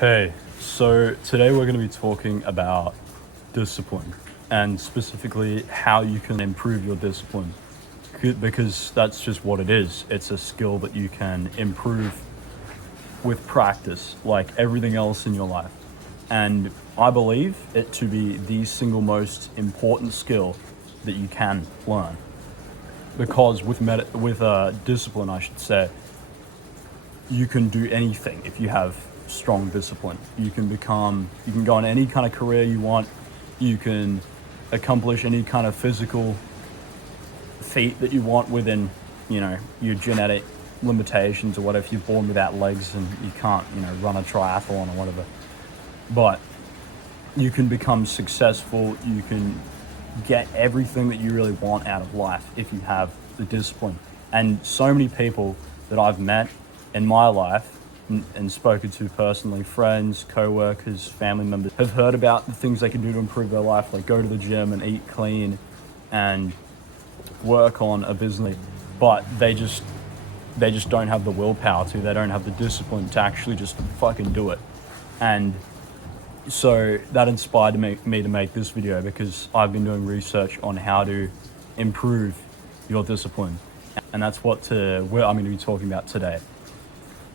Hey, so today we're going to be talking about discipline and specifically how you can improve your discipline because that's just what it is. It's a skill that you can improve with practice, like everything else in your life. And I believe it to be the single most important skill that you can learn because with discipline, I should say, you can do anything if you have strong discipline. You can go on any kind of career you want. You can accomplish any kind of physical feat that you want within, your genetic limitations or whatever. If you're born without legs and you can't, run a triathlon or whatever. But you can become successful. You can get everything that you really want out of life if you have the discipline. And so many people that I've met in my life and spoken to personally, friends, co-workers, family members, have heard about the things they can do to improve their life, like go to the gym and eat clean and work on a business, but they just don't have the willpower to. They don't have the discipline to actually just fucking do it. And so that inspired me to make this video because I've been doing research on how to improve your discipline, and that's what I'm going to be talking about today.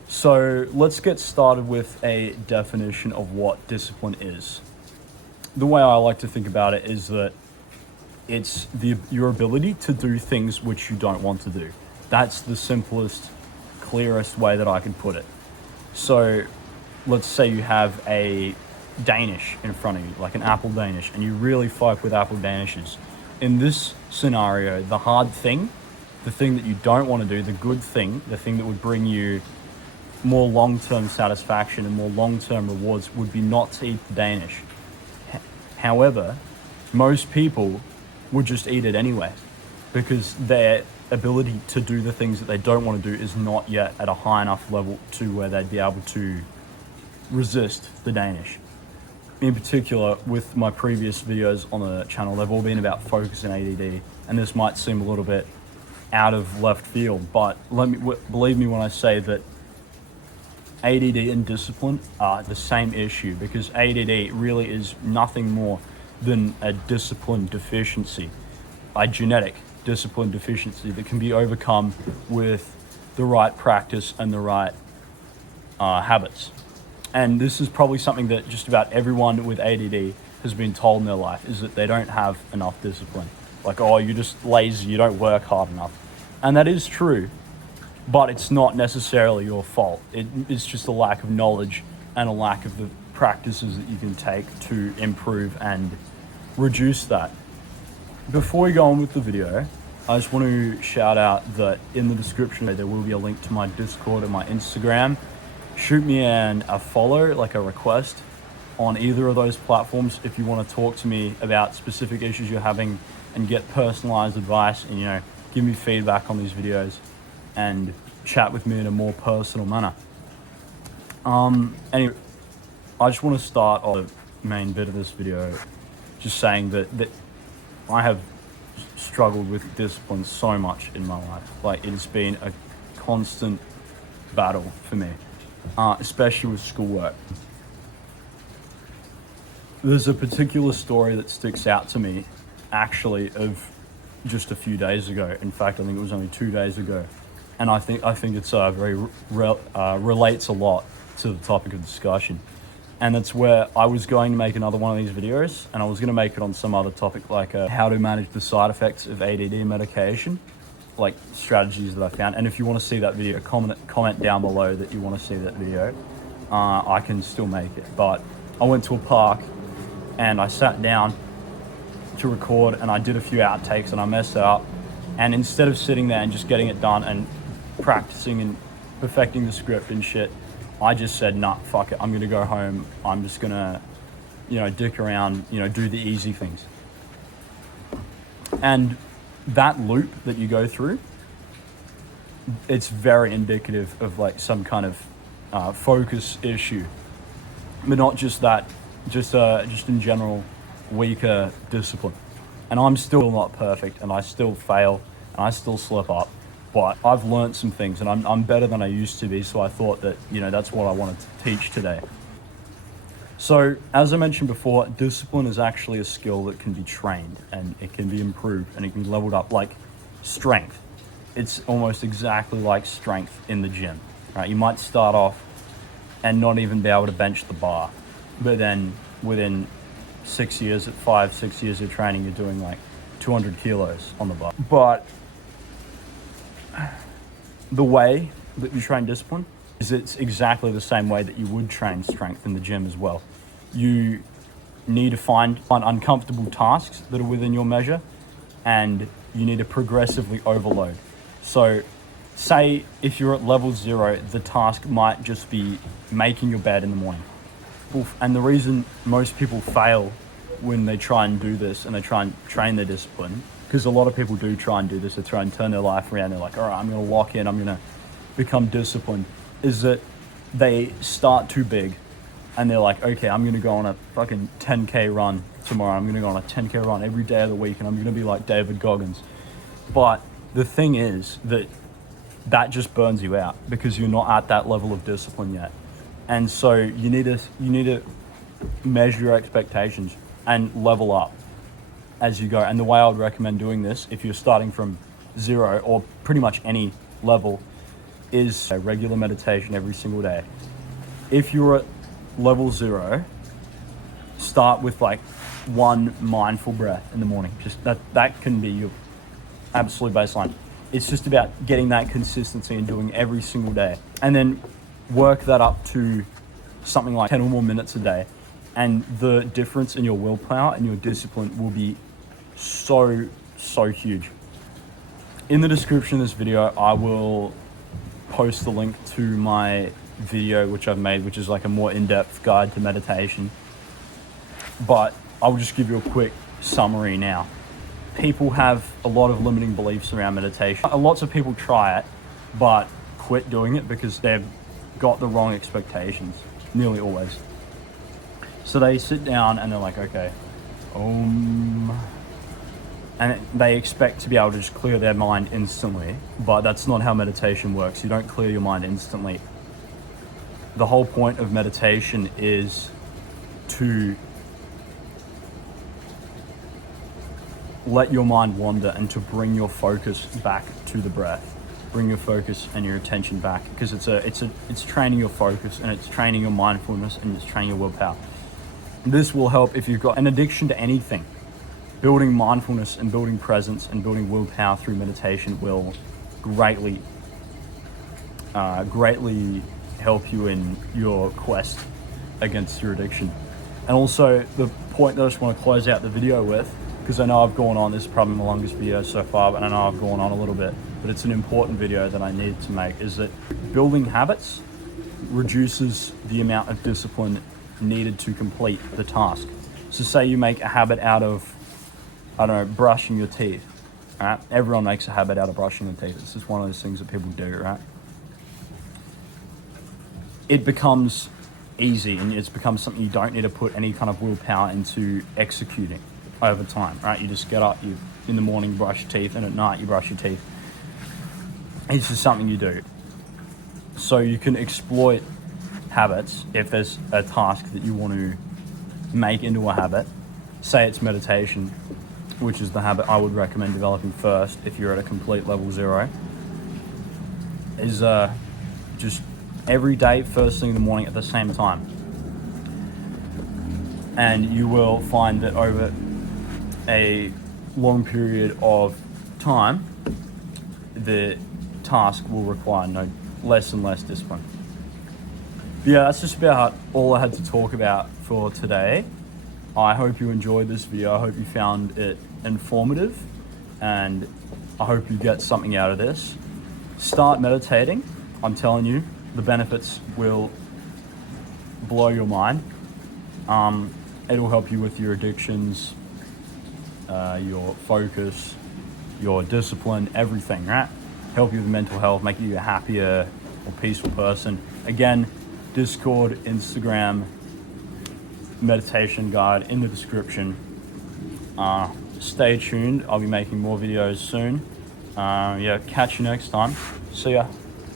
So let's get started with a definition of what discipline is. The way I like to think about it is that it's your ability to do things which you don't want to do. That's the simplest, clearest way that I can put it. So let's say you have a Danish in front of you, like an apple Danish, and you really fuck with apple Danishes. In this scenario, the hard thing, the thing that you don't want to do, the good thing, the thing that would bring you more long-term satisfaction and more long-term rewards would be not to eat the Danish. However, most people would just eat it anyway because their ability to do the things that they don't want to do is not yet at a high enough level to where they'd be able to resist the Danish. In particular, with my previous videos on the channel, they've all been about focus and ADD, and this might seem a little bit out of left field, but believe me when I say that ADD and discipline are the same issue, because ADD really is nothing more than a discipline deficiency, a genetic discipline deficiency that can be overcome with the right practice and the right habits. And this is probably something that just about everyone with ADD has been told in their life, is that they don't have enough discipline. Like, oh, you're just lazy, you don't work hard enough. And that is true. But it's not necessarily your fault. It's just a lack of knowledge and a lack of the practices that you can take to improve and reduce that. Before we go on with the video, I just want to shout out that in the description there will be a link to my Discord and my Instagram. Shoot me a follow, like a request, on either of those platforms if you want to talk to me about specific issues you're having and get personalized advice and, give me feedback on these videos and chat with me in a more personal manner. Anyway, I just want to start on the main bit of this video just saying that I have struggled with discipline so much in my life. Like, it has been a constant battle for me, especially with schoolwork. There's a particular story that sticks out to me, actually, of just a few days ago. In fact, I think it was only 2 days ago. And I think it's relates a lot to the topic of discussion. And that's where I was going to make another one of these videos, and I was going to make it on some other topic, like how to manage the side effects of ADD medication, like strategies that I found. And if you want to see that video, comment down below that you want to see that video. I can still make it. But I went to a park and I sat down to record, and I did a few outtakes and I messed it up. And instead of sitting there and just getting it done and practicing and perfecting the script and shit, I just said, nah, fuck it, I'm gonna go home. I'm just gonna, dick around, do the easy things. And that loop that you go through, it's very indicative of like some kind of focus issue, but not just that, just in general, weaker discipline. And I'm still not perfect, and I still fail, and I still slip up. but I've learned some things and I'm better than I used to be. So I thought that, that's what I wanted to teach today. So, as I mentioned before, discipline is actually a skill that can be trained and it can be improved and it can be leveled up like strength. It's almost exactly like strength in the gym, right? You might start off and not even be able to bench the bar, but then within 6 years, at 5, 6 years of training, you're doing like 200 kilos on the bar. But the way that you train discipline is it's exactly the same way that you would train strength in the gym as well. You need to find uncomfortable tasks that are within your measure, and you need to progressively overload. So say if you're at level 0, the task might just be making your bed in the morning. And the reason most people fail when they try and do this and they try and train their discipline, because a lot of people do try and do this, they try and turn their life around, they're like, all right, I'm going to lock in, I'm going to become disciplined, is that they start too big and they're like, okay, I'm going to go on a fucking 10K run tomorrow, I'm going to go on a 10K run every day of the week and I'm going to be like David Goggins. But the thing is that just burns you out because you're not at that level of discipline yet. And so you need to measure your expectations and level up as you go. And the way I would recommend doing this, if you're starting from 0 or pretty much any level, is a regular meditation every single day. If you're at level 0, start with like one mindful breath in the morning. Just that can be your absolute baseline. It's just about getting that consistency and doing every single day. And then work that up to something like 10 or more minutes a day. And the difference in your willpower and your discipline will be so huge. In the description of this video, I will post the link to my video which I've made, which is like a more in-depth guide to meditation. But I'll just give you a quick summary now. People have a lot of limiting beliefs around meditation. Lots of people try it, but quit doing it because they've got the wrong expectations, nearly always. So they sit down and they're like, okay, and they expect to be able to just clear their mind instantly, but that's not how meditation works. You don't clear your mind instantly. The whole point of meditation is to let your mind wander and to bring your focus back to the breath. Bring your focus and your attention back, because it's training your focus and it's training your mindfulness and it's training your willpower. This will help if you've got an addiction to anything. Building mindfulness and building presence and building willpower through meditation will greatly help you in your quest against your addiction. And also the point that I just want to close out the video with, because I know I've gone on, this is probably my longest video so far, but I know I've gone on a little bit, but it's an important video that I need to make, is that building habits reduces the amount of discipline needed to complete the task. So say you make a habit out of, I don't know, brushing your teeth, right? Everyone makes a habit out of brushing their teeth. It's just one of those things that people do, right? It becomes easy and it's become something you don't need to put any kind of willpower into executing over time, right? You just get up, you in the morning brush your teeth, and at night you brush your teeth. It's just something you do. So you can exploit habits if there's a task that you want to make into a habit. Say it's meditation, which is the habit I would recommend developing first if you're at a complete level 0, is just every day, first thing in the morning at the same time. And you will find that over a long period of time, the task will require less and less discipline. But yeah, that's just about all I had to talk about for today. I hope you enjoyed this video. I hope you found it informative, and I hope you get something out of this. Start meditating. I'm telling you, the benefits will blow your mind. It'll help you with your addictions, your focus, your discipline, everything, right? Help you with mental health, make you a happier or peaceful person. Again, Discord, Instagram, meditation guide in the description. Stay tuned. I'll be making more videos soon. Yeah, catch you next time. See ya.